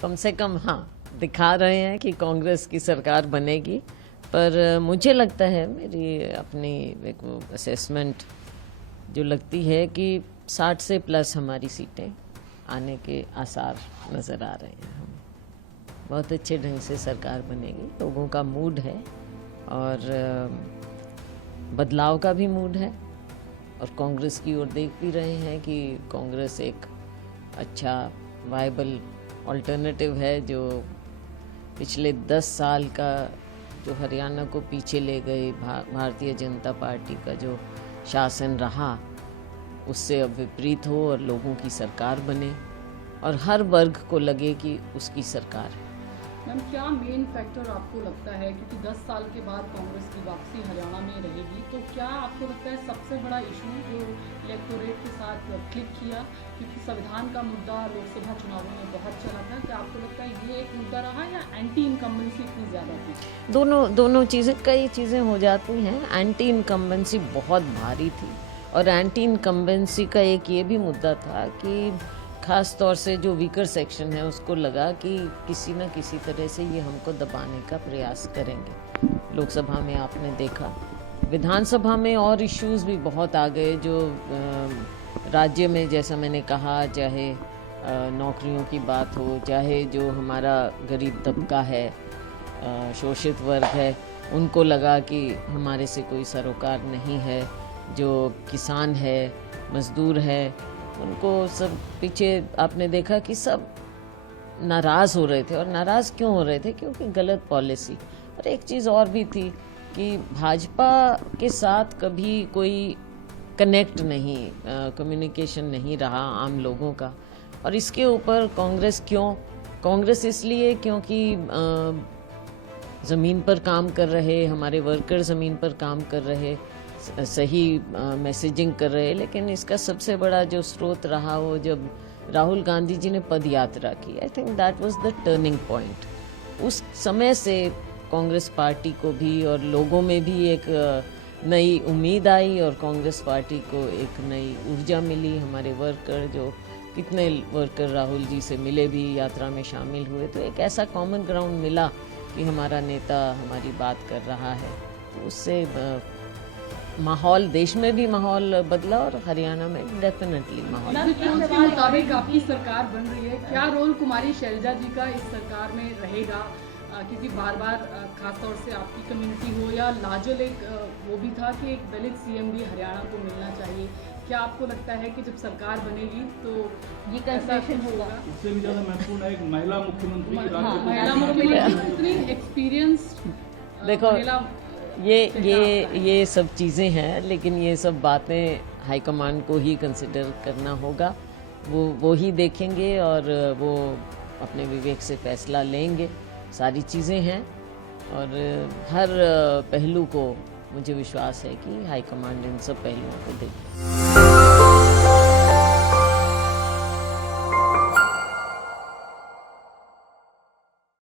कम से कम हाँ दिखा रहे हैं कि कांग्रेस की सरकार बनेगी, पर मुझे लगता है, मेरी अपनी एक वो असेसमेंट जो लगती है कि 60 से प्लस हमारी सीटें आने के आसार नज़र आ रहे हैं। हमें बहुत अच्छे ढंग से सरकार बनेगी, लोगों का मूड है और बदलाव का भी मूड है। और कांग्रेस की ओर देख भी रहे हैं कि कांग्रेस एक अच्छा वायबल अल्टरनेटिव है, जो पिछले 10 साल का जो हरियाणा को पीछे ले गए भारतीय जनता पार्टी का जो शासन रहा, उससे अब विपरीत हो और लोगों की सरकार बने और हर वर्ग को लगे कि उसकी सरकार है। मैम, क्या मेन फैक्टर आपको लगता है, क्योंकि 10 साल के बाद कांग्रेस की वापसी हरियाणा में रहेगी, तो क्या आपको लगता है सबसे बड़ा इशू जो इलेक्टोरेट के साथ क्लिक किया, क्योंकि संविधान का मुद्दा लोकसभा चुनावों में बहुत चला था, क्या आपको लगता है ये एक मुद्दा रहा या एंटी इनकम्बेंसी इतनी ज़्यादा थी? दोनों चीज़ें, कई चीज़ें हो जाती हैं। एंटी इनकम्बेंसी बहुत भारी थी और एंटी इनकम्बेंसी का एक ये भी मुद्दा था कि ख़ास तौर से जो वीकर सेक्शन है उसको लगा कि किसी न किसी तरह से ये हमको दबाने का प्रयास करेंगे। लोकसभा में आपने देखा, विधानसभा में और इश्यूज भी बहुत आ गए जो राज्य में, जैसा मैंने कहा, चाहे नौकरियों की बात हो, चाहे जो हमारा गरीब तबका है, शोषित वर्ग है, उनको लगा कि हमारे से कोई सरोकार नहीं है। जो किसान है, मजदूर है, उनको सब पीछे आपने देखा कि सब नाराज़ हो रहे थे। और नाराज़ क्यों हो रहे थे? क्योंकि गलत पॉलिसी। और एक चीज़ और भी थी कि भाजपा के साथ कभी कोई कनेक्ट नहीं, कम्युनिकेशन नहीं रहा आम लोगों का। और इसके ऊपर कांग्रेस क्यों? कांग्रेस इसलिए क्योंकि ज़मीन पर काम कर रहे, हमारे वर्कर ज़मीन पर काम कर रहे, सही मैसेजिंग कर रहे। लेकिन इसका सबसे बड़ा जो स्रोत रहा वो जब राहुल गांधी जी ने पद यात्रा की, I think that was the turning point. उस समय से कांग्रेस पार्टी को भी और लोगों में भी एक नई उम्मीद आई और कांग्रेस पार्टी को एक नई ऊर्जा मिली। हमारे वर्कर, जो कितने वर्कर राहुल जी से मिले भी, यात्रा में शामिल हुए, तो एक ऐसा कॉमन ग्राउंड मिला कि हमारा नेता हमारी बात कर रहा है। तो उससे माहौल, देश में भी माहौल बदला और हरियाणा में डेफिनेटली माहौल। के मुताबिक आपकी सरकार बन रही है, क्या रोल कुमारी शैलजा जी का इस सरकार में रहेगा? क्योंकि बार बार खासतौर से आपकी कम्युनिटी हो या लाजल, एक वो भी था कि एक दलित सीएम भी हरियाणा को मिलना चाहिए। क्या आपको लगता है कि जब सरकार बनेगी तो ये कंसेशन होगा? उससे भी ज़्यादा महत्वपूर्ण है एक महिला मुख्यमंत्री। महिला मुख्यमंत्री एक्सपीरियंस। देखो, ये सब चीज़ें हैं, लेकिन ये सब बातें हाईकमान को ही कंसिडर करना होगा। वो ही देखेंगे और वो अपने विवेक से फैसला लेंगे। सारी चीज़ें हैं और हर पहलू को मुझे विश्वास है कि हाईकमान इन सब पहलुओं को देखें।